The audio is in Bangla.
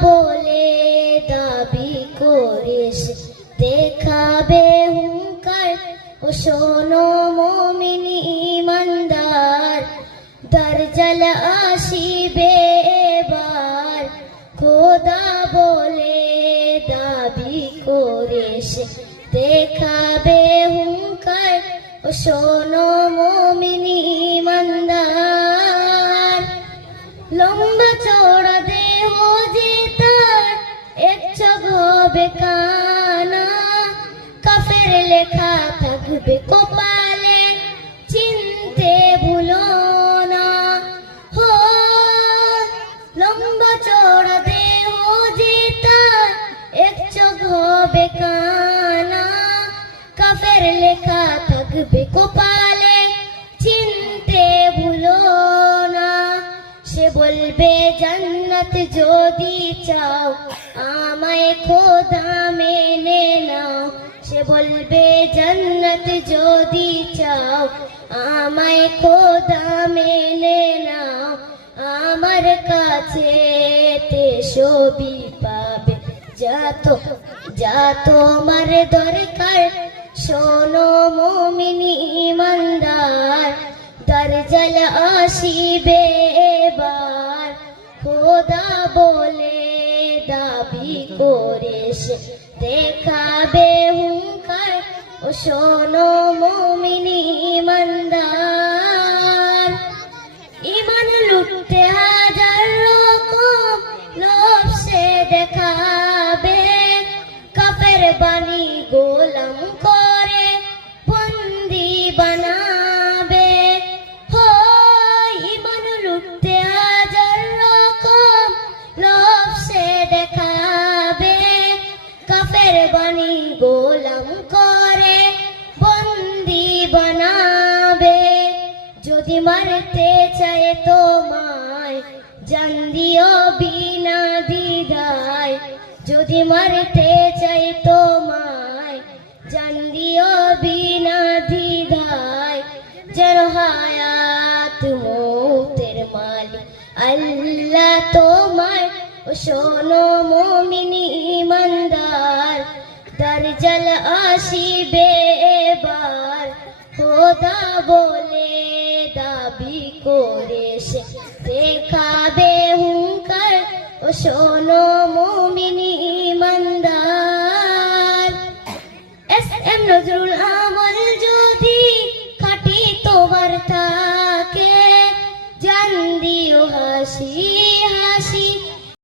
বলে দাবি করিস দেখাবে হুঙ্কার ও শোনো মুমিন ঈমানদার দাজ্জাল আসিবে এবার খোদা বলে দাবি করিস দেখাবে হুঙ্কার ও শোনো মুমিন ঈমানদার লম্বা চওড়া দেহ যে তার এক চোখ হবে কানা কাফের লেখা থাকবে কপালে চিনতে ভুলো না হো লম্বা চওড়া দেহ যে তার এক চোখ হবে কানা কাফের লেখা থাকবে কপালে চিনতে ভুলো না সে বলবে জান্নাত যদি চাও আমায় খোদা মেনে নাও সে বলবে জান্নাত যদি চাও আমায় খোদা মেনে নাও আমার কাছে সবই পাবে যা তোমার দরকার শোনো মুমিন ঈমানদার দাজ্জাল আসিবে এবার খোদা বলে দাবি করিস দেখাবে হুঙ্কার ও শোনো মুমিন ঈমানদার ঈমান লুটতে হাজার রকম লোভ সে দেখাবে কাফের বাণী গোলাম করে বন্দি বানাবে হো ঈমান লুটতে হাজার রকম লোভ সে দেখাবে কাফের বাণী গোলাম করে বন্দি বানাবে যদি মারতে চায় তোমায় জান দিও বিনা দ্বিধায় যদি মারতে চাই তোমায় জান দিও বিনা দ্বিধায় যেন হায়াত মৌতের মালিক আল্লাহ তোমার ও শোনো মুমিন ঈমানদার দাজ্জাল আসিবে এবার খোদা বলে দাবি করিস দেখাবে হুঙ্কার ও শোনো মুমিন ঈমানদার এস এম নজরুল